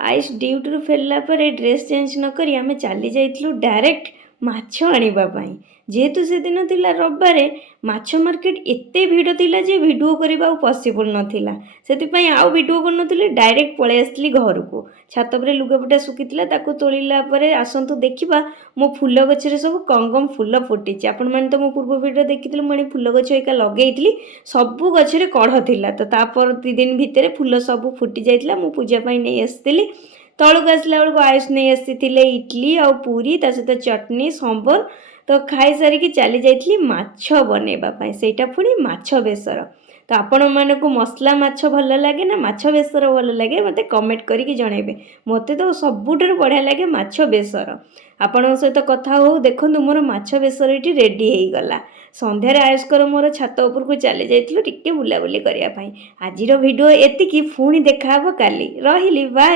Ayush duty फेरला पर dress change न करी आमे चली जाइलु डायरेक्ट माछ आनिबा पई। जेहेतु से दिन थिला रविवार माछ मार्केट एते भिड़ थिला जे वीडियो करबा पॉसिबल नथिला। सेतिपई आउ वीडियो कर नथिले डायरेक्ट पळे आसली घर को। छात पर लुगापटा सुखीतिला ताको तोलिला परे आसंतु देखिबा मो फूल गछरे सब कंगम फूल फुटिछि। आपण माने तो मो पूर्व वीडियो देखितिले मणे फूल गछ एका लगेइतली सबु गछरे कढ़ थिला। तो तापर 2 दिन भितरे फूल सब फुटी जाइतिला। मो पूजा पई नै आस्तिली। तळक आसला बेलको आयुष नहीं आसीथिले इडली आ पूरी ता सहित चटनी सांबर। तो खाई सारिकी चली जाइथली माछ बनेबा पई। सेटा पुणी माछ बेसर। तो आपण मानकु मसला माछ भल लागे ना माछ बेसर भल लागे मते कमेंट करिकी जणेबे। मते तो सबुठार बढ़िया लागे माछ बेसर। आपण सहित कथा हो देखंतु मोर माछ बेसर इटी रेडी हेई गला। संध्यारे आयुष्कर मोर छात उपर को चली जाइथलु टिके बुलाबुली करिया पई। आजिरो वीडियो एतिकी, पुणी देखा हबो काली। रहिली बाय।